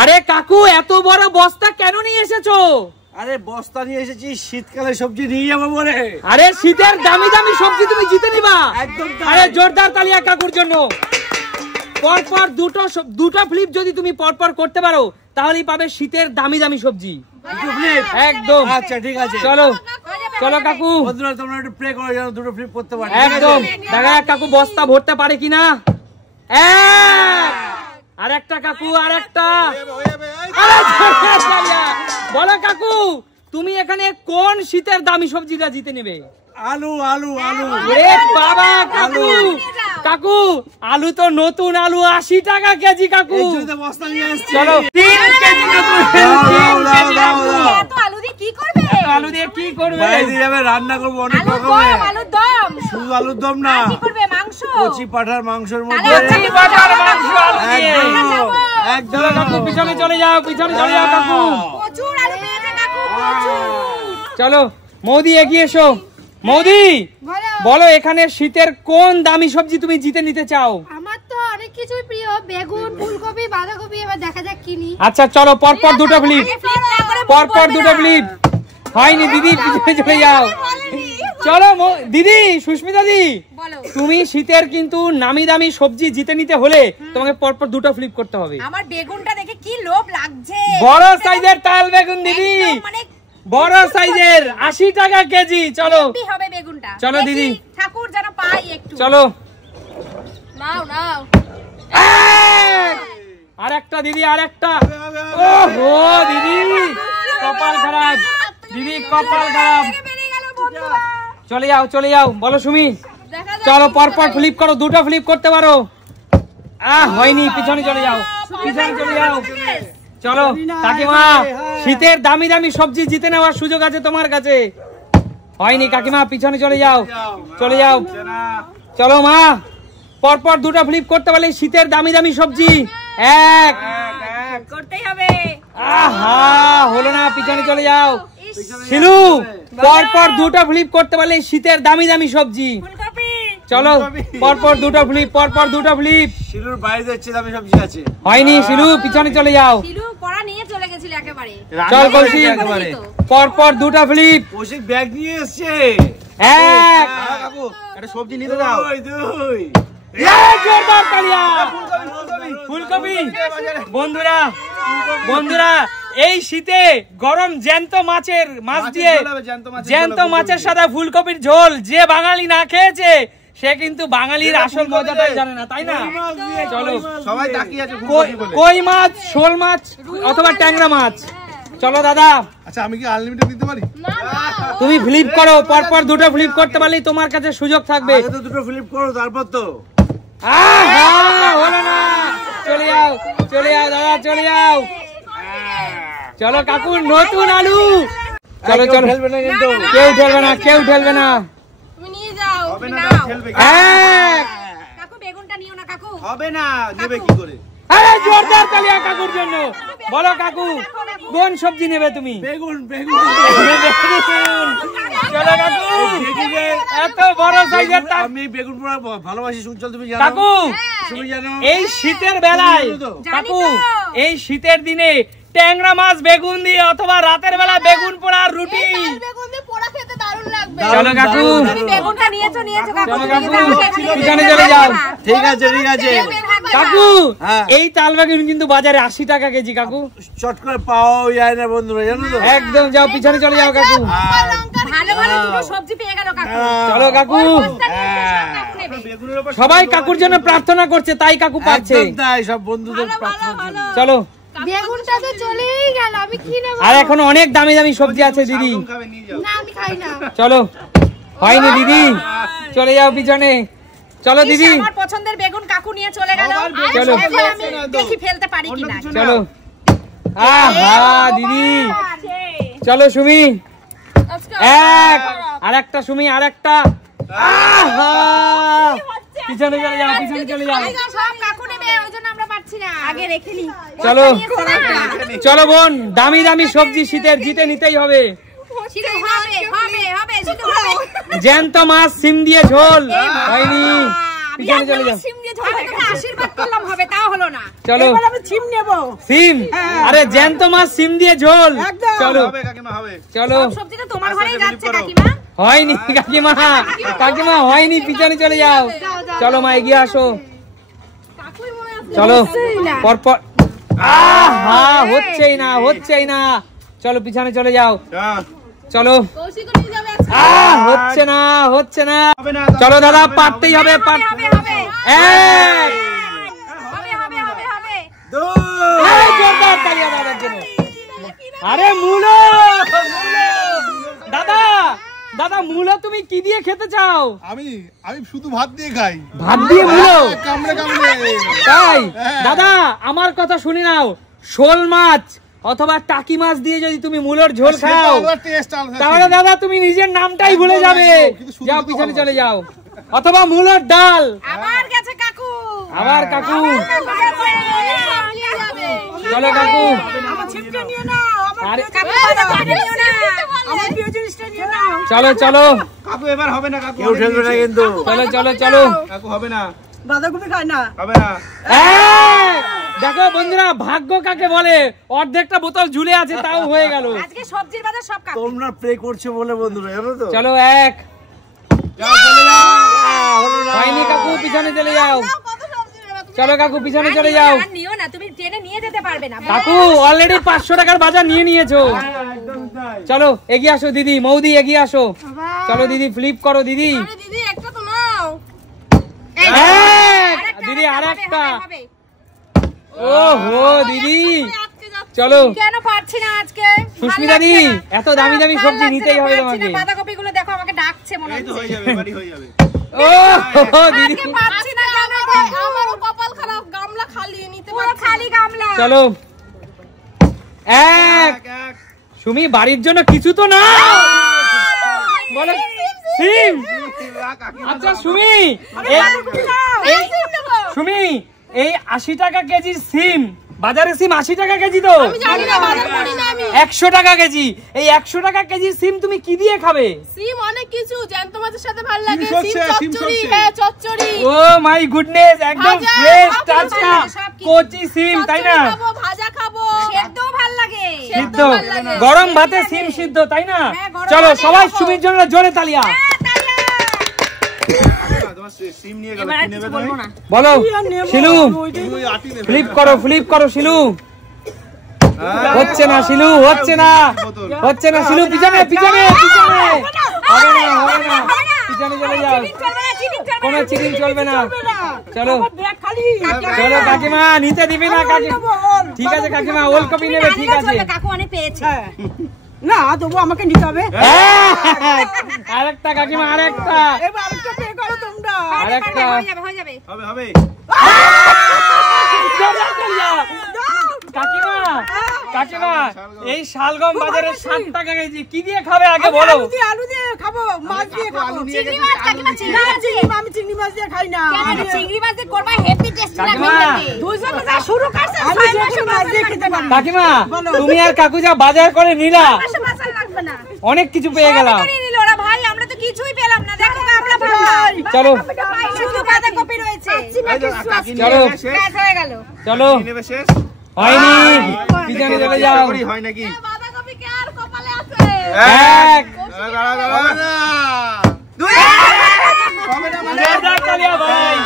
আরে কাকু এত বড় বস্তা কেন নিয়ে এসেছো? আরে বস্তা নিয়ে এসেছি, শীতকালে সবজি নিয়ে যাবো বলে। আরে শীতের দামি দামি সবজি তুমি জিতে নিবা। আরে জোরদার তালিয়া কাকুর জন্য। পরপর দুটো ফ্লিপ যদি তুমি পরপর করতে পারো তাহলেই পাবে শীতের দামি দামি সবজি। একদম। আচ্ছা ঠিক আছে, চলো চলো কাকু। বন্ধুরা তোমরা একটু প্রে করো যেন দুটো ফ্লিপ করতে পারো। একদম। দেখা কাকু বস্তা ভরতে পারে কিনা। আরেকটা কাকু, আরেকটা। বলো কাকু, তুমি এখানে কোন শীতের দামি সবজিটা জিতে নেবে? আলু আলু আলু। এ বাবা কাকু, কাকু আলু তো নতুন আলু 80 টাকা কেজি কাকু। বস্তা নিয়ে আসছি। চলো 3 কেজি আলু দিয়ে কি করবে? আলু দিয়ে কি করবে? বাইরে যাবে, রান্না করবো অনেক রকমের। আলুর দম। শুধু আলুর দম না, কি করবে? মাংস। কচি পাঠার মাংসের মধ্যে। কচি পাঠার মাংস আলু দিয়ে। একদম। চলো কাকু পিছনে চলে যাও, পিছনে চলে যাও কাকু। প্রচুর আলু পেয়েছে কাকু, প্রচুর। চলো মৌদি এগিয়ে এসো। মৌদি বলো এখানে শীতের কোন দামি সবজি তুমি জিতে নিতে চাও? আমার তো অনেক কিছুই প্রিয়, বেগুন, ফুলকপি, বাঁধাকপি। এবার দেখা যাক কিনি। আচ্ছা চলো পরপর দুটো ফ্লিপ, পরপর দুটো ফ্লিপ। হয়নি দিদি, পিছনে চলে যাও। চলো দিদি, সুস্মিতা দি, তুমি শীতের কিন্তু নামি দামি সবজি জিতে নিতে হলে তোমাকে পরপর দুটো ফ্লিপ করতে হবে। আমার বেগুনটা দেখে কি লোভ লাগছে। বড় সাইজের তাল বেগুন দিদি, বড় সাইজের 80 টাকা কেজি। চলো হবে বেগুনটা। চলো দিদি, ঠাকুর যেন পাই একটু। চলো নাও নাও। আরেকটা দিদি, আরেকটা। ওহো দিদি কপাল খারাপ, দিদি কপাল খারাপ। চলে যাও চলে যাও। বলো সুমি, চলো পরপর ফ্লিপ করো, দুটো ফ্লিপ করতে পারো। হয়নি, পিছনে চলে যাও, পিছনে চলে যাও। চলো কাকিমা, শীতের দামি দামি সবজি জিতে নেওয়ার সুযোগ আছে তোমার কাছে। হয়নি কাকিমা, পিছনে চলে যাও, চলে যাও। চলো মা, পরপর দুটো ফ্লিপ করতে পারলে শীতের দামি দামি সবজি। এক করতেই হবে। আহা হলো না, পিছনে চলে যাও। শিলু, পরপর দুটো ফ্লিপ করতে পারলে শীতের দামি দামি সবজি। চলো পরপর দুটো ফ্লিপ, পরপর দুটো ফ্লিপ। শিলুর বাইরে যাচ্ছে দামি সবজি আছে। হয়নি শিলু, পিছনে চলে যাও। শিলু পড়া নিয়ে চলে গেছিল একেবারে। চল কৌশিক, পরপর দুটো ফ্লিপ। কৌশিক ব্যাগ নিয়ে এসেছে। এক কাকু একটা সবজি নিতে দাও। দুই জোরদার তালিয়া। ফুলকপি। বন্ধুরা বন্ধুরা, এই শীতে গরম জ্যান্ত মাছ দিয়ে, জ্যান্ত মাছের সাথে ফুলকপির ঝোল যে বাঙালি না খেয়েছে সে কিন্তু বাঙালির আসল মজাটাই জানে না, তাই না? চলো সবাই তাকিয়ে আছে। কই মাছ, শোল মাছ অথবা ট্যাংরা মাছ। চলো দাদা। আচ্ছা আমি কি আনলিমিটেড দিতে পারি? তুমি ফ্লিপ করো, পরপর দুটো ফ্লিপ করতে পারলেই তোমার কাছে সুযোগ থাকবে। আগে তো দুটো ফ্লিপ করো, তারপর তো। হলো না, চলে যাও চলে যাও দাদা, চলে যাও। চলো কাকু, নতুন আলু। চলো চলো, কেউ ঠেলবে না, কেউ ঠেলবে না। তুমি নিয়ে যাও। হবে না, ঠেলবে কি? কাকু বেগুনটা নিও না কাকু। হবে না, নেবে কি করে? আরে জোরদার তালিয়া কাকুর জন্য। বলো কাকু, কোন সবজি নেবে তুমি? বেগুন বেগুন। চলো কাকু, এত বড় সাইজের। আমি বেগুন পোড়া ভালোবাসি, সুচল তুমি জানো। কাকু তুমি জানো এই শীতের বেলায়, কাকু এই শীতের দিনে ট্যাংরা মাছ বেগুন দিয়ে অথবা রাতের বেলা বেগুন পোড়া রুটি। বেগুন দিয়ে পোড়া খেতে দারুণ লাগবে। চলো কাকু, তুমি বেগুনটা নিয়েছো কাকু। চলো কাকু, পিছনে চলে যাও। ঠিক আছে ঠিক আছে কাকু, এই তাল বেগুন কিন্তু বাজারে 80 টাকা কেজি কাকু। চট করে পাওয়া যায় না বন্ধুরা, জানো তো। একদম, যাও পিছনে চলে যাও কাকু। ভালো ভালো দুটো সবজি পেয়ে গেল কাকু। চলো কাকু, সবাই কাকুর জন্য প্রার্থনা করছে, তাই কাকু পাচ্ছে। তাই সব বন্ধুদের প্রার্থনা। চলো, বেগুনটা তো চলেই গেল, আমি কি নেব? আর এখন অনেক দামি দামি সবজি আছে দিদি। না আমি খাই না। চলো, হয়নি দিদি, চলে যাও পিছনে। চলো দিদি, আমার পছন্দের বেগুন কাকু নিয়ে চলে গেল। চলো আমি দেখি ফেলতে পারি কিনা। চলো। আহা দিদি, চলো সুমি। এক, আরেকটা সুমি, আরেকটা। আহা, পিছনে চলে যাও, পিছনে চলে যাও। সব কাকু নেবে, ওইজন্য আমরা পাচ্ছি না। আগে রেখে নি। চলো চলো বোন, দামি দামি সবজি শীতের জিতে নিতেই হবে। হবে হবে হবে, জ্যান্ত মাছ সিম দিয়ে ঝোল। হয়নি, পিছনে চলে যাও। সিম দিয়ে ঝোল খাই। আশীর্বাদ করলাম হবে, তাও হলো না। চলো আমি সিম নেব। সিম, আরে জ্যান্ত মাছ সিম দিয়ে ঝোল। চলো হবে কাকিমা হবে। চলো, সবজিটা তোমার ঘরেই যাচ্ছে কাকিমা। হয়নি কাকিমা, কাকিমা হয়নি, পিছনে চলে যাও। চলো মা এগিয়ে আসো, চলো পরপর। আহা, হচ্ছেই না, হচ্ছেই না। চলো পিছনে চলে যাও, চলো। হচ্ছে না, হচ্ছে না। চলো দাদা, পারতেই হবে, হবে হবে হবে হবে হবে হবে। জোরদার তালিয়া দাদার জন্য। আরে মূলো, দাদা দাদা মূলো তুমি কি দিয়ে খেতে চাও? আমি শুধু ভাত দিয়ে খাই। ভাত দিয়ে মূলো? কামড়ে কামড়ে। তাই দাদা, আমার কথা শুনে নাও, শোল মাছ অথবা টাকি মাছ দিয়ে যদি তুমি মূলোর ঝোল খাও, তাহলে দাদা তুমি নিজের নামটাই ভুলে যাবে। যাও পিছনে চলে যাও। অথবা মূলোর ডাল। আবার গেছে কাকু। আবার কাকু, চলো কাকু। আমার ছিপটা নিয়ে নাও, আরে আমার প্রিয় জিনিসটা নিয়ে নাও। চলো চলো কাকু এবার হবে না কাকু। কেউ ঠেলবে না কিন্তু। চলো চলো চলো। কাকু হবে না। বাঁধাকপি খায় না। হবে না। দেখো বন্ধুরা, ভাগ্য কাকে বলে, অর্ধেকটা বোতল ঝুলে আছে তাও হয়ে গেল। আজকে সবজির বাজার সব কাকু। তোমরা প্রে করছো বলে বন্ধুরা, জানো তো? চলো এক। যাও চলে যাও। হলো না। হয়নি কাকু, পিছনে চলে যাও। চলো কাকু পিছনে চলে যাও। আর নিও না, তুমি ট্রেনে নিয়ে যেতে পারবে না। কাকু অলরেডি 500 টাকার বাজার নিয়ে নিয়েছো। চলো এগিয়ে আসো দিদি, মৌদি এগিয়ে আসো। চলো দিদি, ফ্লিপ করো দিদি। দিদি একটা তো নাও। দিদি আরেকটা। ওহো দিদি, চলো। কেন পারছি না আজকে? সুস্মিতা দি, এত দামি দামি সবজি নিতেই হবে তোমাকে। বাঁধাকপি গুলো দেখো, আমাকে ডাকছে মনে এই তো হচ্ছে। হয়ে যাবে, বাড়ি হয়ে যাবে। ও দিদি, আজকে পারছি না কেন? আমারও কপাল খারাপ, গামলা খালি নিতে পারছি না। খালি গামলা। চলো এক। এক। সুমি বাড়ির জন্য কিছু তো না বলে। সিম। আচ্ছা সুমি, সুমি এই 80 টাকা কেজির সিম, বাজারে সিম 80 টাকা কেজি তো? 100 টাকা কেজি। এই 100 টাকা কেজির সিম তুমি কি দিয়ে খাবে? সিম অনেক কিছু, জ্যান্ত মাছের সাথে ভালো লাগে। সিম সিম সর্ষে, সিম চচ্চড়ি, সর্ষে। হ্যাঁ চচ্চড়ি। ও মাই গুডনেস, একদম ভাজা, ফ্রেশ সব টাটকা ভালো লাগে, সব কিছু। কচি সিম, তাই না? খাবো, ভাজা খাবো, সেদ্ধও ভালো লাগে। সিদ্ধ, গরম ভাতে সিম সিদ্ধ, তাই না? হ্যাঁ, গরম চলো ভাতে সবাই খাবো। সুমির জন্য জোরে তালিয়া। তোমার সিম নিয়ে গেল, এবার কি আর নেবে কিছু তুমি? বলবো না। বলো শিলু, ওই আটি নেবে। ফ্লিপ করো, ফ্লিপ করো শিলু। হচ্ছে না শিলু, হচ্ছে না, হচ্ছে না শিলু। পিছনে পিছনে পিছনে। হবে না, হবে না, পিছনে চলে যাও। কোনো চিটিং চলবে না। চলো ব্যাগ খালি। চলো কাকিমা, নিতে দিবি না কাকি? ঠিক আছে কাকিমা, ওলকপি নেবে, ঠিক আছে। কাকু অনেক পেয়েছে। না তবু আমাকে নিতে হবে। আরেকটা কাকিমা, আরেকটা। এবার আরেকটা পে করো তোমরা। আরেকটা। হয়ে যাবে, হয়ে যাবে। হবে হবে। কাকিমা, কাকিমা এই শালগম বাজারে 60 টাকা কেজি, কি দিয়ে খাবে আগে বলো? আলু দিয়ে খাবো, মাছ দিয়ে খাবো। চিংড়ি মাছ, কাকিমা চিংড়ি মাছ দিয়ে। আমি চিংড়ি মাছ দিয়ে খাই না। চিংড়ি মাছ দিয়ে করবা, হেভি টেস্টি কাকিমা। লাগবে। দুইজনে যা শুরু করছে, আমি যেটা মাছ দিয়ে খেতে পারি। কাকিমা তুমি আর কাকু যা বাজার করে নিলা, মাছ লাগবে না। অনেক কিছু পেয়ে গেলাম। সবই করে নিল ওরা ভাই, আমরা তো কিছুই পেলাম না। দেখো আমরা ভাবলাম চলো শুধু বাঁধাকপি রয়েছে। এই তো কাকি নিয়ে চলো। গেছে, শেষ। কাজ হয়ে গেল। চলো, কি নেবে শেষ? হয়নি, পিছনে চলে যাও। করি, হয় নাকি? বাঁধাকপি কে আর কপালে আছে? এক। দাঁড়া, দাঁড়া, হবে দাঁড়া। না। দুই। হবে না মানে? জোরদার তালিয়া ভাই।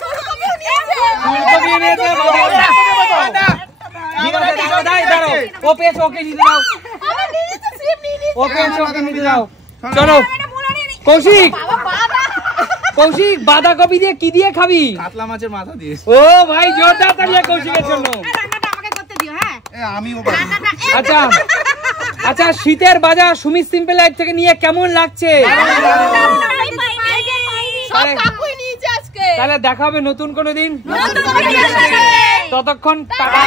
ফুলকপি নিয়েছে বাজারে। ঠিক আছে, দাঁড়াও, দাঁড়াও। ও পেয়েছে, ওকে নিতে দাও। আমার নিজে সিম নিয়ে ও পেয়েছে, ওকে নিতে দাও। চলো এটা মুলা নিয়ে নি। কৌশিক, বাবা বাবা কৌশিক বাঁধাকপি দিয়ে কি দিয়ে খাবি? কাতলা মাছের মাথা দিয়ে। ও ভাই, জোরদার তালিয়া কৌশিকের জন্য। রান্নাটা আমাকে করতে দিও, হ্যাঁ? আমিও পারি। রান্নাটা আচ্ছা আচ্ছা, শীতের বাজার সুমিত সিম্পল লাইফ থেকে নিয়ে কেমন লাগছে? সব কাকুই নিয়েছে আজকে। তাহলে দেখা হবে নতুন কোনো দিন। নতুন ভিডিওর সাথে। ততক্ষণ টাটা।